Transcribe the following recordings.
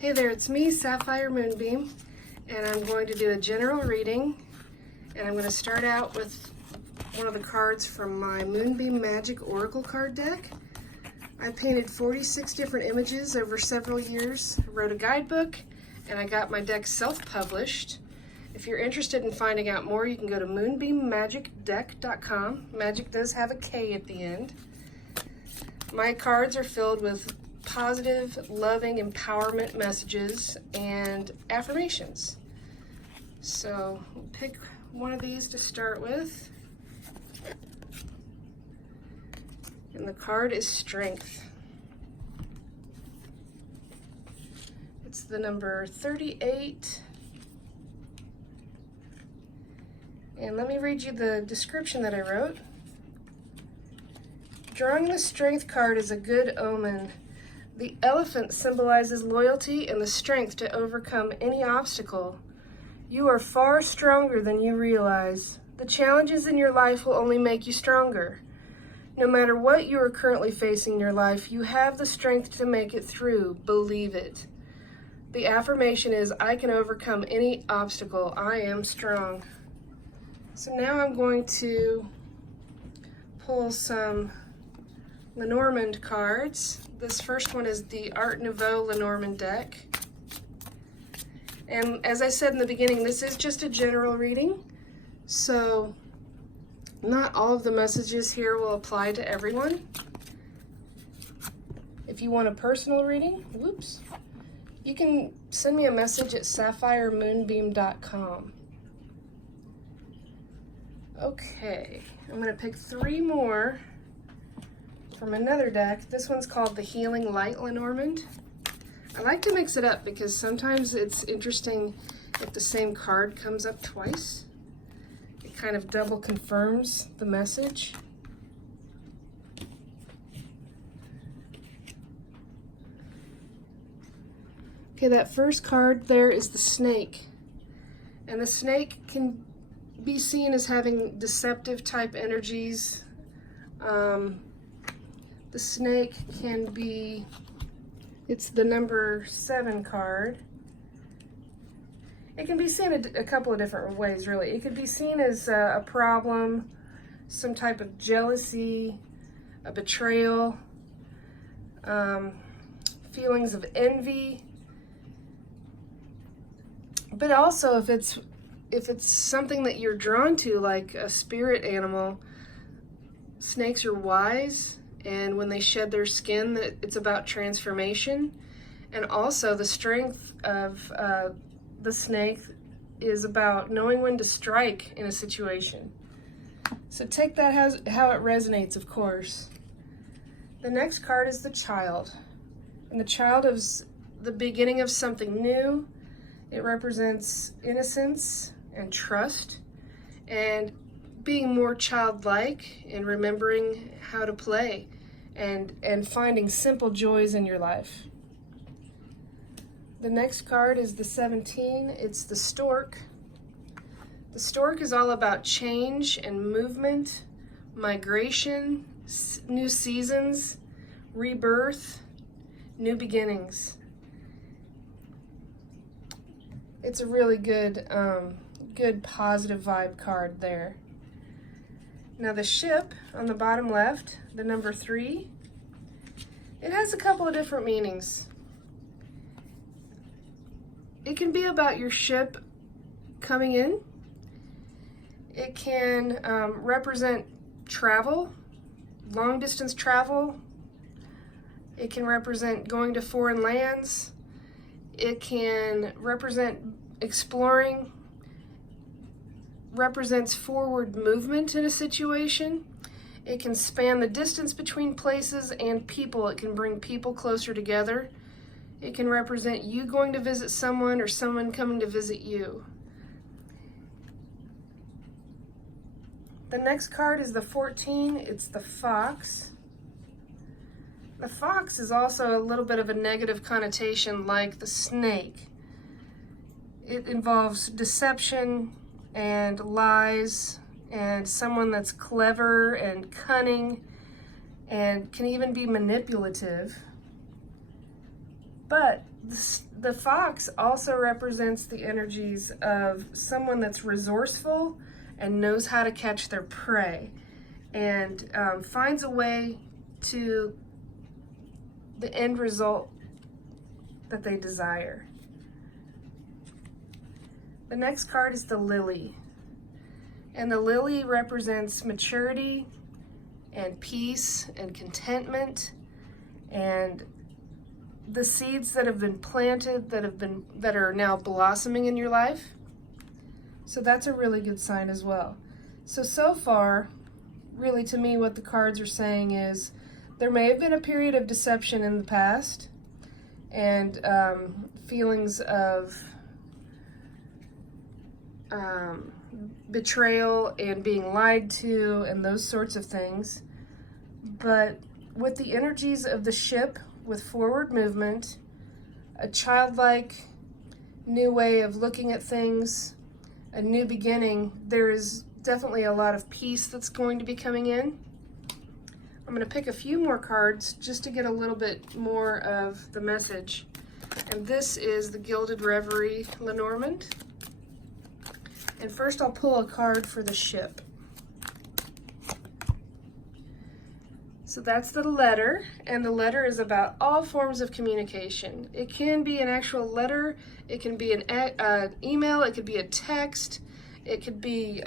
Hey there, it's me, Sapphire Moonbeam, and I'm going to do a general reading, and I'm going to start out with one of the cards from my Moonbeam Magick Oracle card deck. I painted 46 different images over several years, wrote a guidebook, and I got my deck self-published. If you're interested in finding out more, you can go to moonbeammagickdeck.com. Magic does have a K at the end. My cards are filled with positive, loving, empowerment messages and affirmations. So pick one of these to start with. And the card is Strength. It's the number 38. And let me read you the description that I wrote. Drawing the Strength card is a good omen. The elephant symbolizes loyalty and the strength to overcome any obstacle. You are far stronger than you realize. The challenges in your life will only make you stronger. No matter what you are currently facing in your life, you have the strength to make it through. Believe it. The affirmation is, I can overcome any obstacle. I am strong. So now I'm going to pull some Lenormand cards. This first one is the Art Nouveau Lenormand deck. And as I said in the beginning, this is just a general reading, so not all of the messages here will apply to everyone. If you want a personal reading, you can send me a message at sapphiremoonbeam.com. Okay, I'm going to pick three more from another deck. This one's called the Healing Light Lenormand. I like to mix it up because sometimes it's interesting if the same card comes up twice. It kind of double confirms the message. Okay, that first card there is the Snake. And the Snake can be seen as having deceptive type energies. The Snake can be, it's the number 7 card. It can be seen a couple of different ways, really. It could be seen as a problem, some type of jealousy, a betrayal, feelings of envy. But also if it's something that you're drawn to, like a spirit animal, snakes are wise. And when they shed their skin, it's about transformation. And also the strength of the snake is about knowing when to strike in a situation. So take that how it resonates, of course. The next card is the Child. And the Child is the beginning of something new. It represents innocence and trust and being more childlike and remembering how to play and finding simple joys in your life. The next card is the 17. It's the Stork. The Stork is all about change and movement, migration, new seasons, rebirth, new beginnings. It's a really good positive vibe card there. Now the Ship on the bottom left, the number 3, it has a couple of different meanings. It can be about your ship coming in. It can represent travel, long distance travel. It can represent going to foreign lands. It can represent exploring, represents forward movement in a situation. It can span the distance between places and people. It can bring people closer together. It can represent you going to visit someone or someone coming to visit you. The next card is the 14. It's the Fox. The Fox is also a little bit of a negative connotation like the Snake. It involves deception and lies, and someone that's clever and cunning and can even be manipulative. But The fox also represents the energies of someone that's resourceful and knows how to catch their prey, and finds a way to the end result that they desire. The next card is the lily. And the lily represents maturity and peace and contentment and the seeds that have been planted that are now blossoming in your life. So that's a really good sign as well. So far, really to me what the cards are saying is there may have been a period of deception in the past and feelings of betrayal and being lied to and those sorts of things. But with the energies of the ship with forward movement, a childlike new way of looking at things, a new beginning, there is definitely a lot of peace that's going to be coming in. I'm going to pick a few more cards just to get a little bit more of the message. And this is the Gilded Reverie Lenormand. And first I'll pull a card for the ship. So that's the letter, and the letter is about all forms of communication. It can be an actual letter, it can be an email, it could be a text, it could be,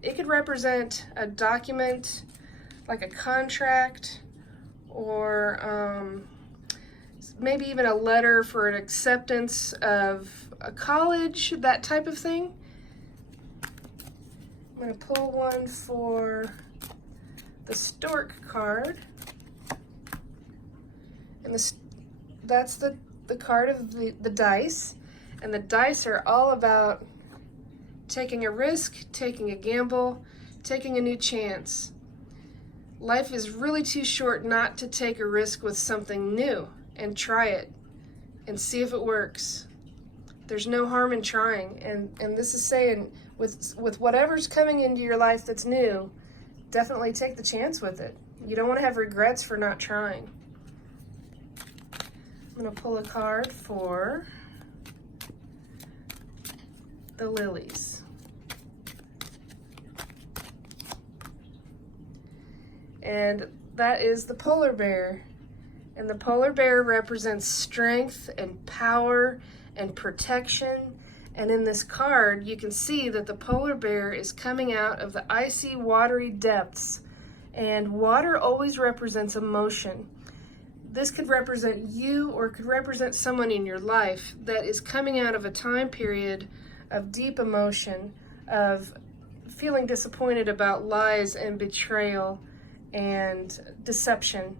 it could represent a document like a contract, or maybe even a letter for an acceptance of a college, that type of thing. I'm going to pull one for the stork card, and that's the card of the dice, and the dice are all about taking a risk, taking a gamble, taking a new chance. Life is really too short not to take a risk with something new and try it and see if it works. There's no harm in trying, and this is saying with whatever's coming into your life that's new, definitely take the chance with it. You don't want to have regrets for not trying. I'm going to pull a card for the lilies. And that is the polar bear. And the polar bear represents strength and power and protection. And in this card, you can see that the polar bear is coming out of the icy, watery depths. And water always represents emotion. This could represent you, or could represent someone in your life that is coming out of a time period of deep emotion, of feeling disappointed about lies and betrayal and deception.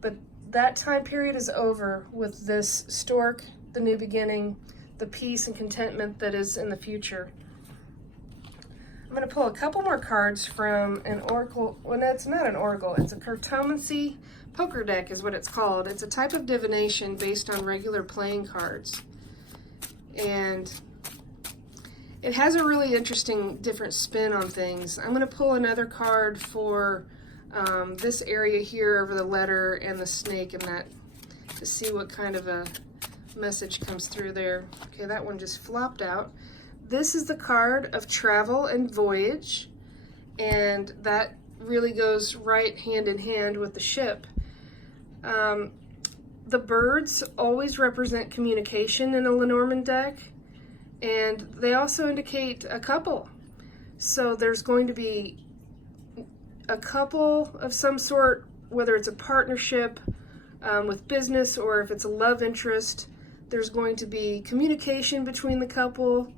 But that time period is over with this stork, the new beginning, the peace and contentment that is in the future. I'm going to pull a couple more cards from an oracle. Well, no, it's not an oracle. It's a cartomancy poker deck is what it's called. It's a type of divination based on regular playing cards. And it has a really interesting different spin on things. I'm going to pull another card for this area here over the letter and the snake and that, to see what kind of a message comes through there. Okay, that one just flopped out. This is the card of travel and voyage, and that really goes right hand in hand with the ship. The birds always represent communication in a Lenormand deck, and they also indicate a couple. So there's going to be a couple of some sort, whether it's a partnership with business or if it's a love interest. There's going to be communication between the couple.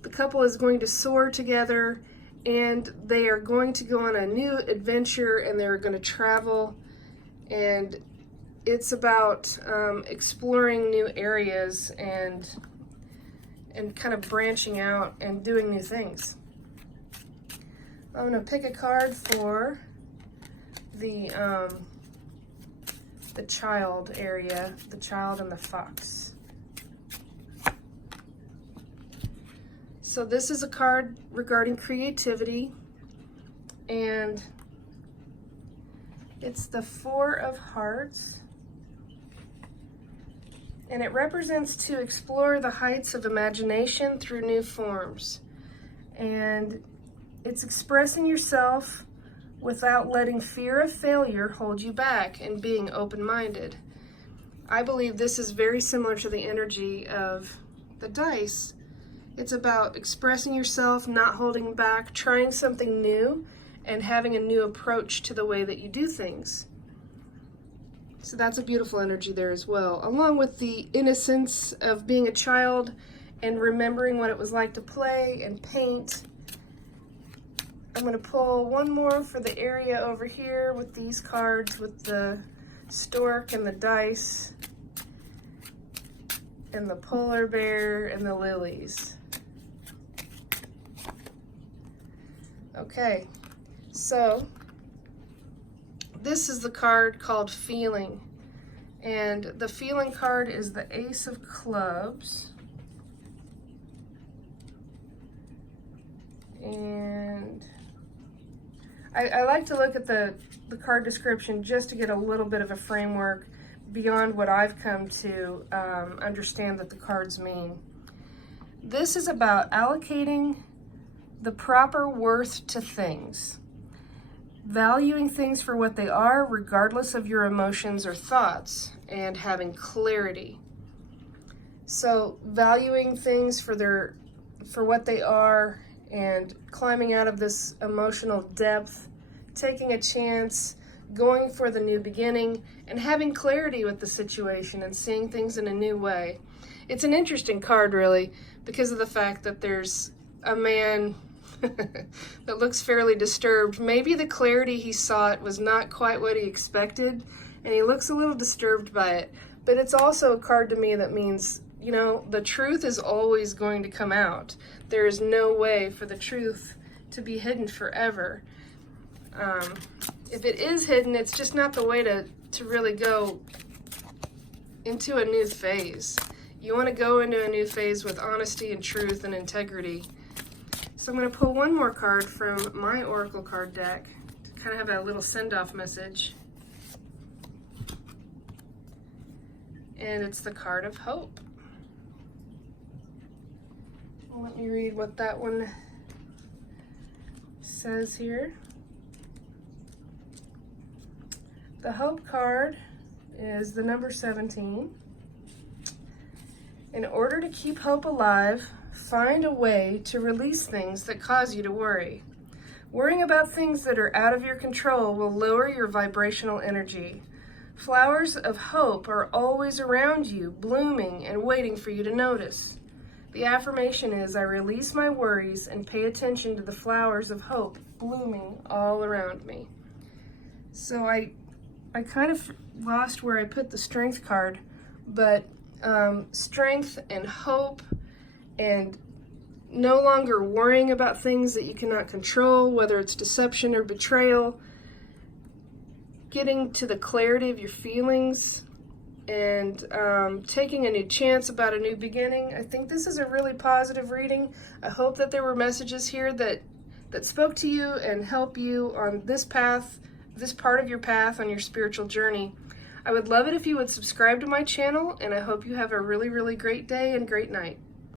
The couple is going to soar together, and they are going to go on a new adventure, and they're going to travel. And it's about exploring new areas and kind of branching out and doing new things. I'm going to pick a card for the child area, the child and the fox. So this is a card regarding creativity, and it's the Four of Hearts. And it represents to explore the heights of imagination through new forms. And it's expressing yourself without letting fear of failure hold you back and being open-minded. I believe this is very similar to the energy of the dice. It's about expressing yourself, not holding back, trying something new, and having a new approach to the way that you do things. So that's a beautiful energy there as well, along with the innocence of being a child and remembering what it was like to play and paint. I'm going to pull one more for the area over here with these cards, with the stork and the dice and the polar bear and the lilies. Okay, so this is the card called Feeling, and the Feeling card is the Ace of Clubs, and I like to look at the card description just to get a little bit of a framework beyond what I've come to understand that the cards mean. This is about allocating the proper worth to things, valuing things for what they are regardless of your emotions or thoughts, and having clarity. So valuing things for what they are, and climbing out of this emotional depth, taking a chance, going for the new beginning, and having clarity with the situation and seeing things in a new way. It's an interesting card, really, because of the fact that there's a man that looks fairly disturbed. Maybe the clarity he sought was not quite what he expected, and he looks a little disturbed by it. But it's also a card to me that means, you know, the truth is always going to come out. There is no way for the truth to be hidden forever. If it is hidden, it's just not the way to really go into a new phase. You want to go into a new phase with honesty and truth and integrity. So I'm going to pull one more card from my Oracle card deck to kind of have a little send-off message. And it's the card of Hope. Let me read what that one says here. The Hope card is the number 17. In order to keep hope alive, find a way to release things that cause you to worry. Worrying about things that are out of your control will lower your vibrational energy. Flowers of hope are always around you, blooming and waiting for you to notice. The affirmation is, I release my worries and pay attention to the flowers of hope blooming all around me. So I kind of lost where I put the Strength card, but strength and hope and no longer worrying about things that you cannot control, whether it's deception or betrayal, getting to the clarity of your feelings, and taking a new chance about a new beginning. I think this is a really positive reading. I hope that there were messages here that spoke to you and help you on this path, this part of your path on your spiritual journey. I would love it if you would subscribe to my channel, and I hope you have a really, really great day and great night.